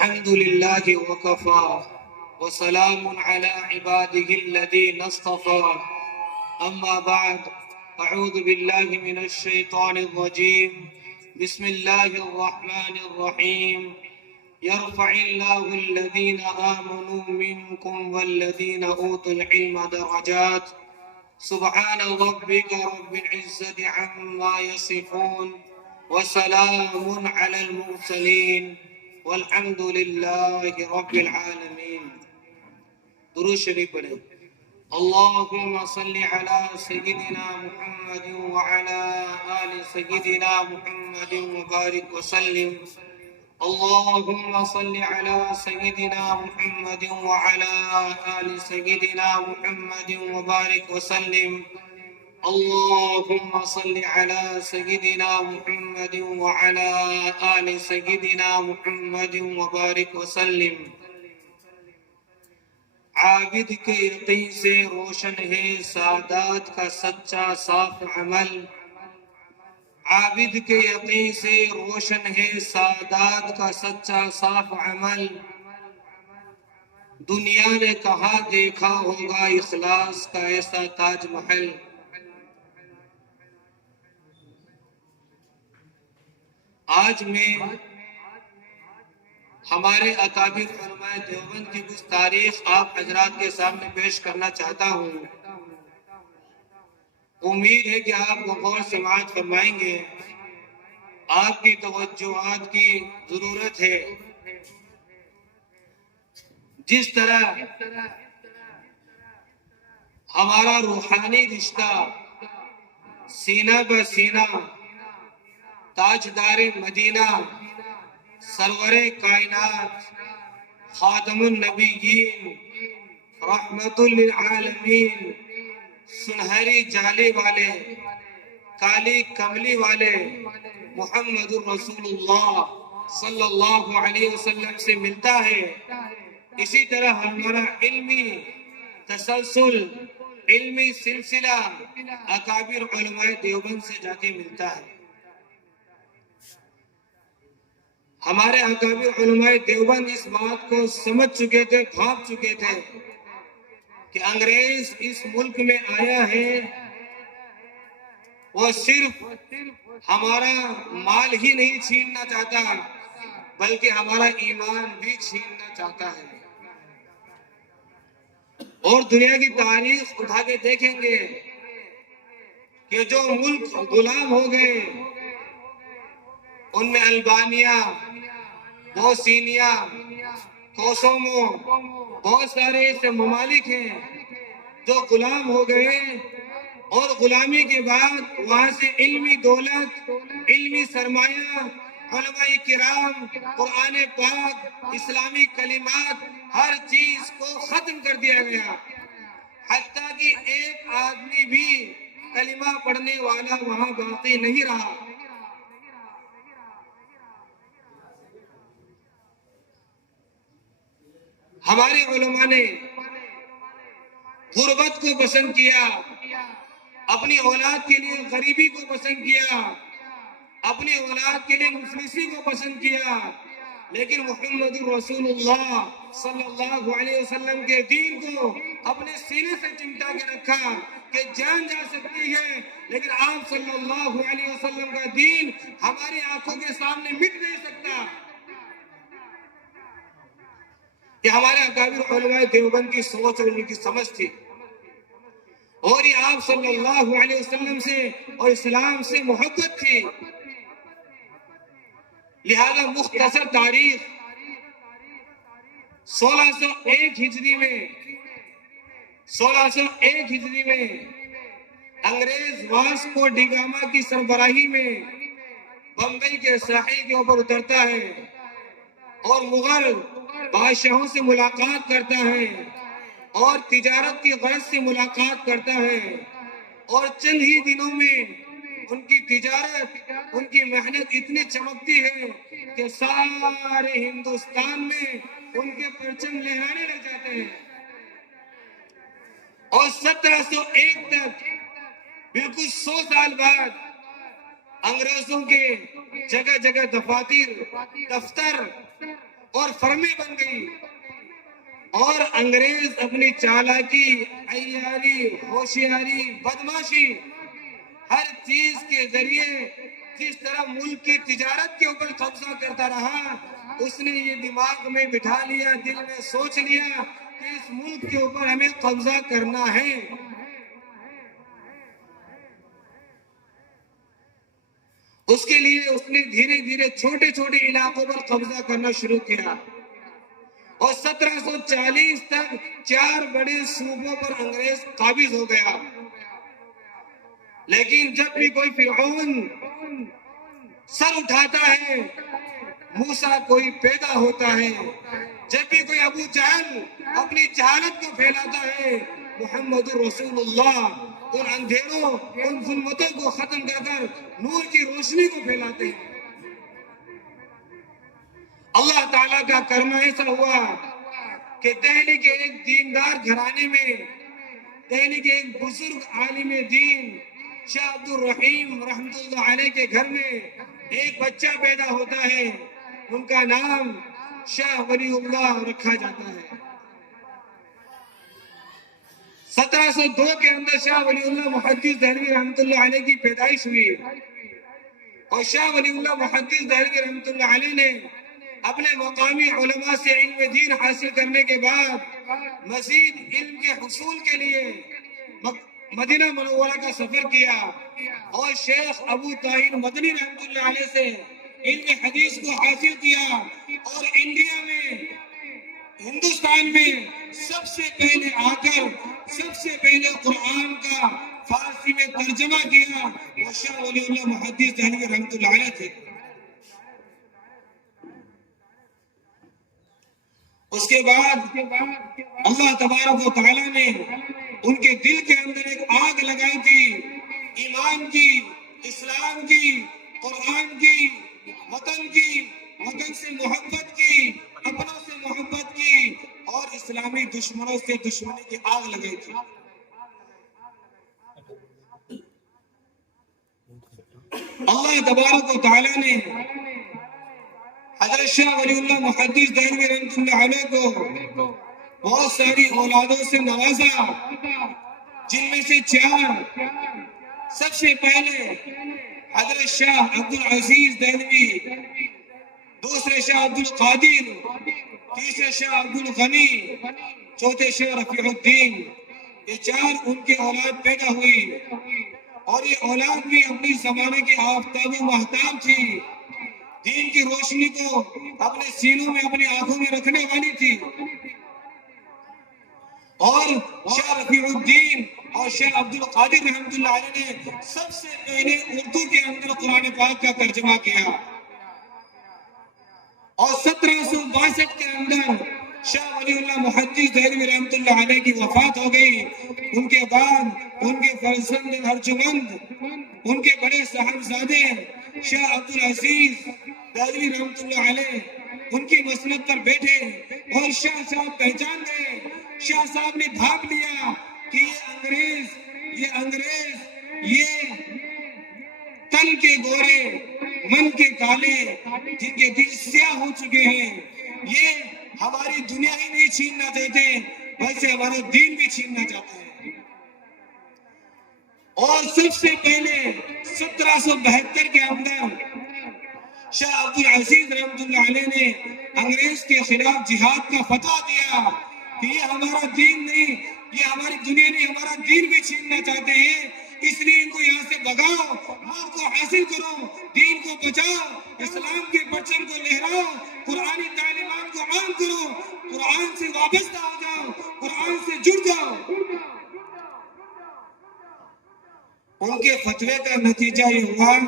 الحمد لله وكفى وسلام على عباده الذين اصطفى أما بعد أعوذ بالله من الشيطان الرجيم بسم الله الرحمن الرحيم يرفع الله الذين آمنوا منكم والذين أوتوا العلم درجات سبحان ربك رب العزة عما يصفون وسلام على المرسلين والحمد لله رب العالمين. درود شریف پڑھیں. اللهم صل على سيدنا محمد وعلى آل سيدنا محمد وبارك وسلم. اللهم صل على سيدنا محمد وعلى آل سيدنا محمد وبارك وسلم. اللهم صل على سيدنا محمد وعلى آل سيدنا محمد وبارك وسلم. عابد کے یقین سے روشن ہے سعادت کا سچا صاف عمل. عابد کے یقین سے روشن ہے سعادت کا سچا صاف عمل. دنیا نے کہاں دیکھا ہوگا اخلاص کا ایسا تاج محل. آج میں ہمارے اکابر علماء دیوبند کی کچھ تاریخ آپ حضرات کے سامنے پیش کرنا چاہتا ہوں. امید ہے کہ آپ غور سماعت فرمائیں گے. آپ کی توجہات کی ضرورت ہے. جس طرح ہمارا روحانی رشتہ سینہ بہ سینہ تاجدار مدینہ سرور کائنات خاتم النبیین رحمت للعالمین سنہری جالے والے کالی کملی والے محمد الرسول اللہ صلی اللہ علیہ وسلم سے ملتا ہے، اسی طرح ہمارا علمی تسلسل علمی سلسلہ اکابر علماء دیوبند سے جا کے ملتا ہے. ہمارے اکابر علماء دیوبند اس بات کو سمجھ چکے تھے، بھانپ چکے تھے کہ انگریز اس ملک میں آیا ہے وہ صرف ہمارا مال ہی نہیں چھیننا چاہتا بلکہ ہمارا ایمان بھی چھیننا چاہتا ہے. اور دنیا کی تاریخ اٹھا کے دیکھیں گے کہ جو ملک غلام ہو گئے ان میں البانیہ، بوسنیا، کوسومو بہت سارے ایسے ممالک ہیں جو غلام ہو گئے اور غلامی کے بعد وہاں سے علمی دولت، علمی سرمایہ، علماء کرام، قرآن پاک، اسلامی کلمات ہر چیز کو ختم کر دیا گیا. حتیٰ کہ ایک آدمی بھی کلمہ پڑھنے والا وہاں باقی نہیں رہا. ہمارے علماء نے غربت کو پسند کیا، اپنی اولاد کے لیے غریبی کو پسند کیا، اپنی اولاد کے لیے مفلسی کو پسند کیا، لیکن محمد رسول اللہ صلی اللہ علیہ وسلم کے دین کو اپنے سینے سے چمٹا کے رکھا کہ جان جا سکتی ہے لیکن آپ صلی اللہ علیہ وسلم کا دین ہماری آنکھوں کے سامنے مٹ نہیں سکتا. یہ ہمارے اکابر علماء دیوبند کی سوچ اور ان کی سمجھ تھی، اور یہ آپ صلی اللہ علیہ وسلم سے اور اسلام سے محبت تھی. لہذا مختصر تاریخ 1601 ہجری میں انگریز واسکو ڈی گاما کی سربراہی میں بمبئی کے ساحل کے اوپر اترتا ہے اور مغل بادشاہوں سے ملاقات کرتا ہے اور تجارت کی غرض سے ملاقات کرتا ہے، اور چند ہی دنوں میں ان کی تجارت، ان کی محنت اتنی چمکتی ہے کہ سارے ہندوستان میں ان کے پرچم لہرانے لگ جاتے ہیں. اور 1701 تک بالکل 100 سال بعد انگریزوں کے جگہ جگہ دفاتر، دفتر اور فرمیں بن گئی، اور انگریز اپنی چالاکی، عیاری، ہوشیاری، بدماشی، ہر چیز کے ذریعے جس طرح ملک کی تجارت کے اوپر قبضہ کرتا رہا، اس نے یہ دماغ میں بٹھا لیا، دل میں سوچ لیا کہ اس ملک کے اوپر ہمیں قبضہ کرنا ہے۔ اس کے لیے اس نے دھیرے دھیرے چھوٹے چھوٹے علاقوں پر قبضہ کرنا شروع کیا، اور 1740 تک 4 بڑے صوبوں پر انگریز قابض ہو گیا۔ لیکن جب بھی کوئی فرعون سر اٹھاتا ہے، موسیٰ کوئی پیدا ہوتا ہے، جب بھی کوئی ابو جہل اپنی جہالت کو پھیلاتا ہے، محمد رسول اللہ ان اندھیروں، ان ظلمتوں کو ختم کر کر نور کی روشنی کو پھیلاتے ہیں۔ اللہ تعالیٰ کا کرم ایسا ہوا کہ دہلی کے ایک دیندار گھرانے میں، دہلی کے ایک بزرگ عالم دین شاہ عبد الرحیم رحمت اللہ علیہ کے گھر میں ایک بچہ پیدا ہوتا ہے، ان کا نام شاہ ولی اللہ رکھا جاتا ہے۔ 1702 کے اندر شاہ ولی اللہ محدث دہلوی رحمت اللہ علیہ کی پیدائش ہوئی، اور شاہ ولی اللہ محدث دہلوی رحمت اللہ علیہ نے اپنے مقامی علماء سے علم دین حاصل کرنے کے بعد مزید علم کے حصول کے لیے مدینہ منورہ کا سفر کیا، اور شیخ ابو طاہر مدنی رحمت اللہ علیہ سے علم حدیث کو حاصل کیا، اور انڈیا میں، ہندوستان میں سب سے پہلے آ کر سب سے پہلے قرآن کا فارسی میں ترجمہ کیا وہ شاہ ولی اللہ محدث دہلوی رحمت اللہ علیہ تھے۔ اس کے بعد اللہ تبارک و تعالیٰ نے ان کے دل کے اندر ایک آگ لگائی تھی، ایمان کی، اسلام کی، قرآن کی، وطن سے محبت کی، اپنوں سے محبت کی، اور اسلامی دشمنوں سے دشمنی کی آگ لگائی تھی۔ اللہ تبارک و تعالیٰ نے حضرت شاہ ولی اللہ محدث دہلوی رحمت اللہ علیہ کو بہت ساری اولادوں سے نوازا، جن میں سے 4 سب سے پہلے حضرت شاہ عبد العزیز دہلوی، دوسرے شاہ عبد القادر، تیسرے شاہ عبد الغنی، چوتھے شاہ رفیع الدین، یہ 4 ان کے اولاد پیدا ہوئی، اور یہ اولاد بھی اپنی زمانے کی آفتاب و مہتاب تھی، دین کی روشنی کو اپنے سینوں میں، اپنی آنکھوں میں رکھنے والی تھی۔ اور شاہ رفیع الدین اور شاہ عبد القادر رحمت اللہ علیہ نے سب سے پہلے اردو کے اندر قرآن پاک کا ترجمہ کیا، اور 1762 کے اندر شاہ ولی اللہ محدث دہلوی رحمت اللہ علیہ کی وفات ہو گئی۔ ان کے بعد ان کے فرزند ارجمند، ان کے بڑے صاحبزادے شاہ عبد العزیز دہلوی رحمت اللہ علیہ ان کی مسند پر بیٹھے، اور شاہ صاحب پہچان گئے، شاہ صاحب نے بھاپ لیا کہ یہ انگریز یہ تن کے گورے، من کے کالے، جن کے دل سیاہ ہو چکے ہیں، یہ ہماری دنیا ہی نہیں چھیننا چاہتے، بلکہ ہمارا دین بھی چھیننا چاہتا ہے۔ اور سب سے پہلے 1772 کے اندر شاہ عبد العزیز رحمت اللہ علیہ نے انگریز کے خلاف جہاد کا فتویٰ دیا کہ یہ ہمارا دین نہیں، یہ ہماری دنیا نہیں، ہمارا دین بھی چھیننا چاہتے ہیں، اس لیے ان کو یہاں سے بھگاؤ، ملک کو حاصل کرو، دین کو بچاؤ، اسلام کے پرچم کو لہراؤ، قرآنی تعلیمات کو عام کرو، قرآن سے وابستہ ہو جاؤ، قرآن سے جڑ جاؤ۔ ان کے فتوے کا نتیجہ یہ ہوا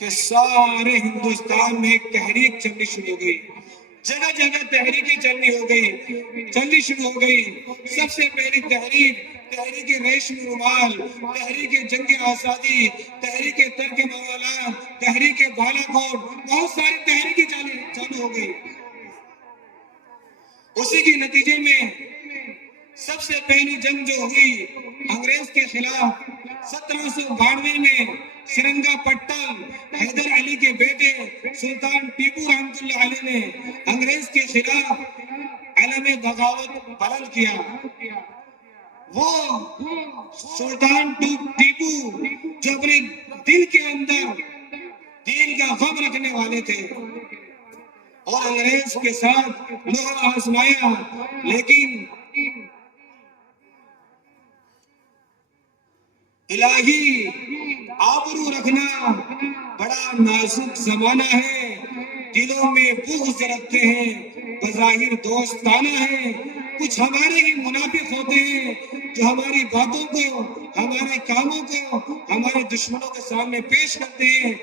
کہ سارے ہندوستان میں ایک تحریک چلنی شروع ہو گئی، جگہ جگہ تحریکیں چلنی شروع ہو گئی۔ سب سے پہلی تحریک ریشم رومال، تحریک جنگ آزادی، تحریک ترک موالات، تحریک بالا کوٹ، بہت ساری تحریکیں چالو ہو گئی۔ اسی کے نتیجے میں سب سے پہلی جنگ جو ہوئی انگریز کے خلاف 1792 میں سرنگا پٹم حیدر علی کے بیٹے سلطان ٹیپو رحمۃ اللہ علیہ نے انگریز کے خلاف علم بغاوت بلند کیا۔ وہ سلطان ٹیپو جو اپنے دل کے اندر دین کا غم رکھنے والے تھے اور انگریز کے ساتھ لوہا آزمایا، لیکن الہی آبرو رکھنا بڑا نازک زمانہ ہے، دلوں میں بغض رکھتے ہیں، بظاہر دوستانہ ہے، کچھ ہمارے ہی منافق ہوتے ہیں جو ہماری باتوں کو، ہمارے کاموں کو ہمارے دشمنوں کے سامنے پیش کرتے ہیں۔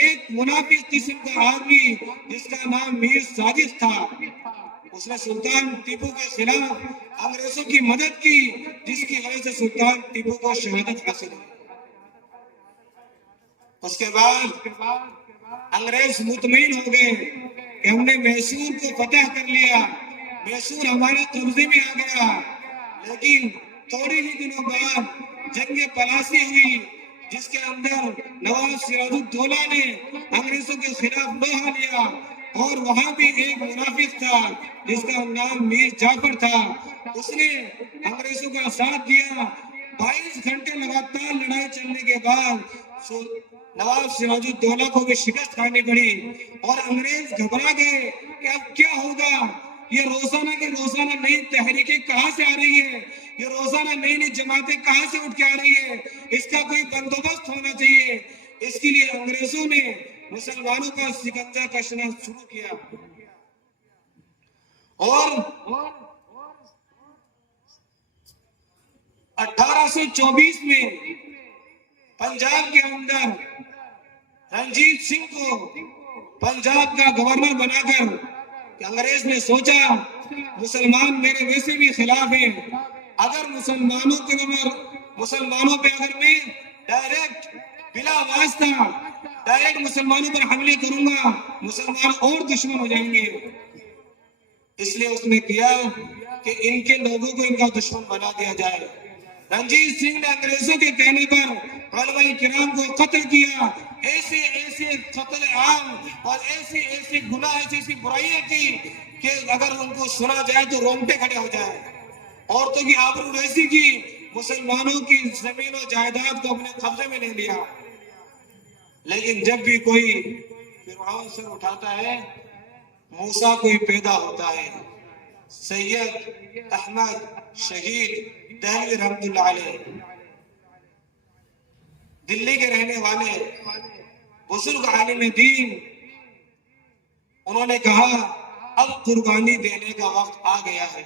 ایک منافق قسم کا آدمی جس کا نام میر ساجد تھا، اس نے سلطان ٹیپو کے خلاف انگریزوں کی مدد کی، جس کی وجہ سے سلطان ٹیپو کو شہادت حاصل ہوئی۔ اس کے بعد انگریز مطمئن ہو گئے کہ ہم نے میسور کو فتح کر لیا، میسور ہمارے قبضے میں آ گیا، لیکن تھوڑے ہی دنوں بعد جنگ پلاسی ہوئی، جس کے اندر نواب سراج الدولہ نے انگریزوں کے خلاف لوہا لیا، اور وہاں بھی ایک منافق تھا جس کا نام میر جعفر تھا، اس نے انگریزوں کا ساتھ دیا۔ 22 گھنٹے لگاتار لڑائی چلنے کے بعد نواب سراج الدولہ کو بھی شکست کھانی پڑی، اور انگریز گھبرا گئے کہ اب کیا ہوگا، یہ روزانہ کی روزانہ نئی تحریکیں کہاں سے آ رہی ہے، یہ روزانہ نئی نئی جماعتیں کہاں سے اٹھ کے آ رہی ہے، اس کا کوئی بندوبست ہونا چاہیے۔ اس کے لیے انگریزوں نے مسلمانوں کا شکنجہ کشنا شروع کیا، اور 1824 میں پنجاب کے اندر رنجیت سنگھ کو پنجاب کا گورنر بنا کر، کہ انگریز نے سوچا مسلمان میرے ویسے بھی خلاف ہیں، اگر مسلمانوں پہ اگر میں ڈائریکٹ بلا واسطہ ڈائریکٹ مسلمانوں پر حملے کروں گا، مسلمان اور دشمن ہو جائیں گے۔ اس لیے اس نے کیا کہ ان کے لوگوں کو ان کا دشمن بنا دیا جائے۔ رنجیت سنگھ نے انگریزوں کے کہنے پر علماء کرام کو قتل کیا، ایسے ایسے قتل عام اور ایسی گناہ، ایسی برائیاں کی کہ اگر ان کو سنا جائے تو رونگٹے کھڑے ہو جائے۔ عورتوں کی آبرو ریزی کی، مسلمانوں کی زمین و جائیداد کو اپنے قبضے میں لے لیا۔ لیکن جب بھی کوئی فرعون سر اٹھاتا ہے، موسیٰ کوئی پیدا ہوتا ہے۔ سید احمد شہید دہلوی رحمۃ اللہ علیہ، دلی کے رہنے والے بزرگ عالم دین، انہوں نے کہا اب قربانی دینے کا وقت آ گیا ہے،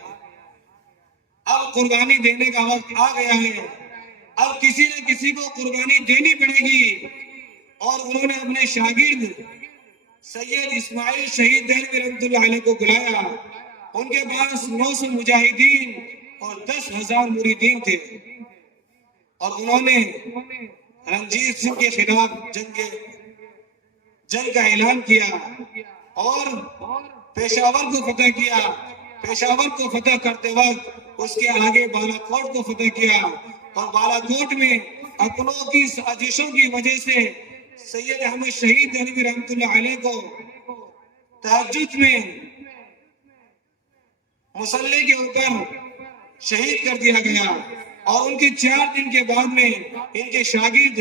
اب قربانی دینے کا وقت آ گیا ہے، اب کسی نہ کسی کو قربانی دینی پڑے گی۔ اور انہوں نے اپنے شاگرد سید اسماعیل شہید دہلوی رحمۃ اللہ علیہ کو بلایا، ان کے پاس 900 مجاہدین اور 10,000 مریدین تھے، اور انہوں نے رنجیت سنگھ کے خلاف جنگ کا اعلان کیا اور پشاور کو فتح کیا۔ پشاور کو فتح کرتے وقت اس کے آگے بالا کوٹ کو فتح کیا، اور بالا کوٹ میں اپنوں کی سازشوں کی وجہ سے سید احمد شہید دہلوی رحمۃ اللہ علیہ کو تہجد میں مصلی کے اوپر شہید کر دیا گیا، اور ان کے 4 دن کے بعد میں ان کے شاگرد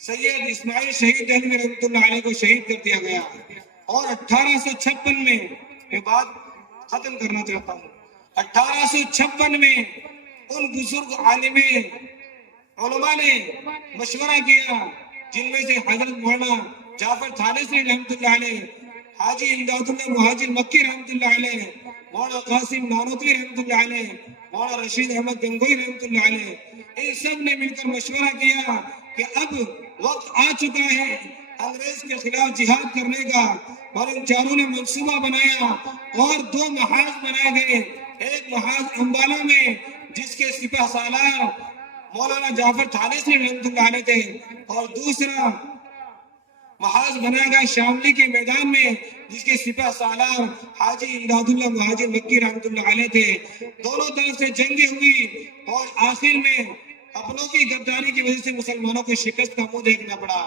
سید اسماعیل شہید دہلوی رحمۃ اللہ علیہ کو شہید کر دیا گیا۔ اور 1856 میں، یہ بات ختم کرنا چاہتا ہوں، 1856 میں ان بزرگ عالم علماء نے مشورہ کیا، جن میں سے حضرت مولانا جعفر تھانسی رحمۃ اللہ علیہ، حاجی امداد اللہ مہاجر مکی رحمۃ اللہ علیہ، مولانا قاسم نانوتوی رحمۃ اللہ علیہ، مولانا رشید احمد گنگوئی رحمۃ اللہ علیہ، ان سب نے مل کر مشورہ کیا کہ اب وقت آ چکا ہے انگریز کے خلاف جہاد کرنے کا، اور ان چاروں نے منصوبہ بنایا اور 2 محاذ بنائے گئے۔ ایک محاذ امبالہ میں جس کے سپہ سالار مولانا جعفر تھانسی رحمۃ اللہ علیہ تھے، اور دوسرا محاذ بنایا گیا شاملی کے میدان میں جس کے سپہ سالار حاجی امداد اللہ مہاجر مکی رحمۃ اللہ علیہ تھے۔ دونوں طرف سے جنگیں ہوئی، اور آخر میں اپنوں کی غداری کی وجہ سے مسلمانوں کو شکست کا منہ دیکھنا پڑا۔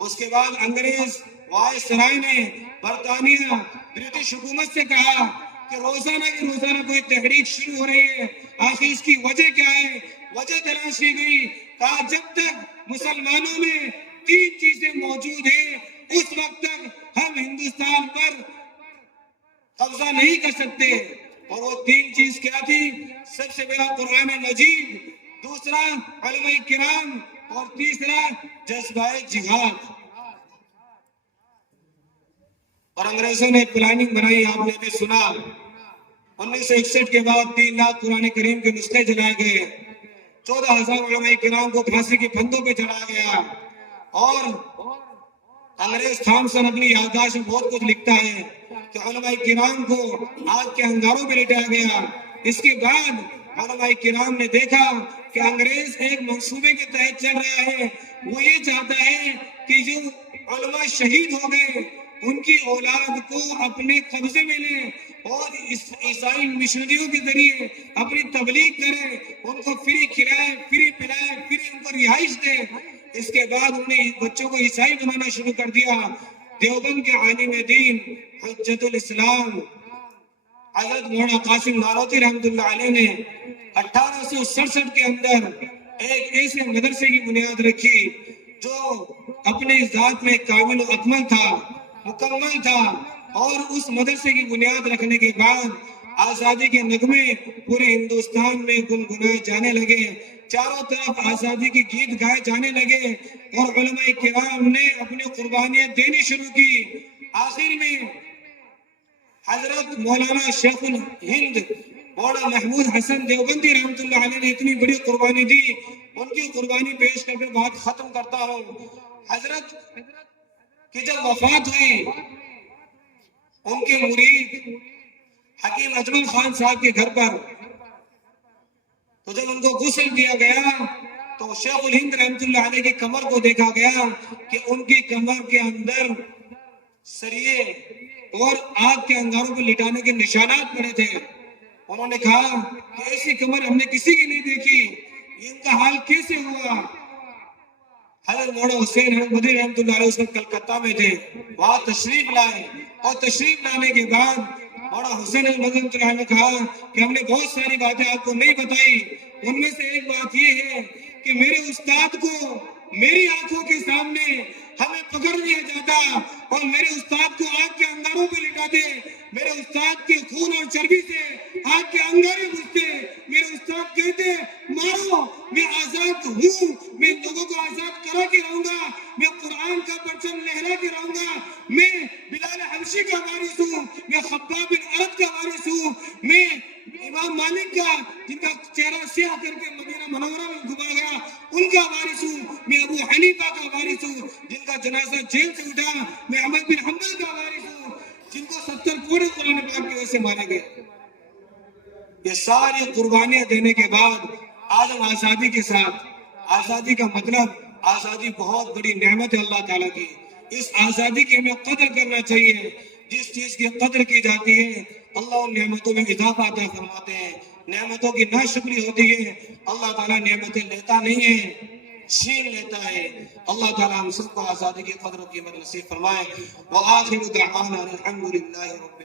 اس کے بعد انگریز وائس رائے نے برطانیہ برٹش حکومت سے کہا کہ روزانہ کی روزانہ کوئی تحریک شروع ہو رہی ہے، آخر اس کی وجہ کیا ہے؟ وجہ تلاشی گئی، کہا جب تک مسلمانوں میں 3 چیزیں موجود ہیں اس وقت تک ہم ہندوستان پر قبضہ نہیں کر سکتے۔ اور وہ 3 چیز کیا تھی؟ سب سے پہلا قرآن مجید، دوسرا علماء کرام، اور تیسرا جذبہ جہاد۔ اور انگریزوں نے پلاننگ بنائی، آپ نے بھی سنا، 1961 کے بعد 3 لاکھ قرآن کریم کے نسخے جلائے گئے، 14,000 علماء کرام کو پھانسی کے پھندوں پہ چڑھا گیا۔ اور انگریز تھامسن اپنی یادداشت میں بہت کچھ لکھتا ہے کہ علماء کرام کو آگ کے انگاروں پہ لٹایا گیا۔ اس کے بعد علماء کرام نے دیکھا کہ انگریز ایک منصوبے کے تحت چل رہا ہے، وہ یہ چاہتا ہے کہ جو علماء شہید ہو گئے ان کی اولاد کو اپنے قبضے میں لیں اور عیسائی مشنریوں کے ذریعے اپنی تبلیغ کریں، ان کو فری کھلائیں، فری پلائیں، فری ان کو رہائش دیں۔ اس کے بعد انہوں نے بچوں کو عیسائی بنانا شروع کر دیا۔ دیوبند کے عالم دین حجت الاسلام حضرت مولانا قاسم نانوتوی رحمۃ اللہ علیہ نے 1867 کے اندر ایک ایسے مدرسے کی بنیاد رکھی جو اپنے ذات میں کامل و اکمل تھا، مکمل تھا۔ اور اس مدرسے کی بنیاد رکھنے کے بعد آزادی کے نغمے پورے ہندوستان میں گنگنائے جانے لگے، چاروں طرف آزادی کے گیت گائے جانے لگے، اور علماء کرام نے اپنی قربانیاں دینی شروع کی۔ آخر میں حضرت مولانا شیخ الہند مولانا محمود حسن دیوبندی رحمۃ اللہ علیہ نے اتنی بڑی قربانی دی، ان کی قربانی پیش کر کے بات ختم کرتا ہوں۔ حضرت کی جب وفات ہوئی، ان کے مرید حکیم اجمل خان صاحب کے گھر پر، تو جب ان کو غسل دیا گیا تو شیخ الہند رحمۃ اللہ علیہ کی کمر کو دیکھا گیا کہ ان کی کمر کے اندر سریے اور آگ کے انگاروں کو لٹانے کے نشانات پڑے تھے۔ انہوں نے کہا کہ ایسی کمر ہم نے کسی کی نہیں دیکھی، ان کا حال کیسے ہوا؟ حضرت مولانا حسین احمد مدنی رحمۃ اللہ علیہ اس وقت کلکتہ میں تھے، وہاں تشریف لائے، اور تشریف لانے کے بعد مولانا حسین احمد مدنی رحمۃ اللہ علیہ نے کہا کہ ہم نے بہت ساری باتیں آپ کو نہیں بتائی، ان میں سے ایک بات یہ ہے کہ میرے استاد کو میری آنکھوں کے سامنے ہمیں پکڑ لیا جاتا اور میرے استاد کو آگ کے انگاروں پہ لٹاتے، میرے استاد کے خون اور چربی سے آگ کے انگارے بجھتے، میرے استاد کہتے مارو، میں آزاد ہوں، میں لوگوں کو آزاد کرا کے رہوں گا، میں قرآن کا پرچم لہرا کے رہوں گا، میں بلال حبشی کا وارث ہوں، میں خباب بن ارد کا وارث ہوں، میں امام مالک کا جن کا چہرہ سیاہ کر کے مدینہ منورہ میں گھما گیا ان کا وارث ہوں، میں ابو حنیفہ کا وارث ہوں جن کا جنازہ جیل سے اٹھا، میں احمد بن حنبل کا وارث ہوں جن کو 70 کوڑے قرآن پاک کی وجہ سے مارے گئے۔ یہ ساری قربانیاں دینے کے بعد آج ہم آزادی کے ساتھ، آزادی کا مطلب آزادی بہت بڑی نعمت ہے اللہ تعالیٰ کی، اس آزادی کی ہمیں قدر کرنا چاہیے۔ جس چیز کی قدر کی جاتی ہے اللہ ان نعمتوں میں اضافہ عطا فرماتے ہیں، نعمتوں کی ناشکری ہوتی ہے اللہ تعالیٰ نعمتیں لیتا نہیں ہے، چھین لیتا ہے۔ اللہ تعالیٰ ہم سب کو آزادی کی قدر و قیمت نصیب فرمائے۔ وآخر دعوانا الحمدللہ رب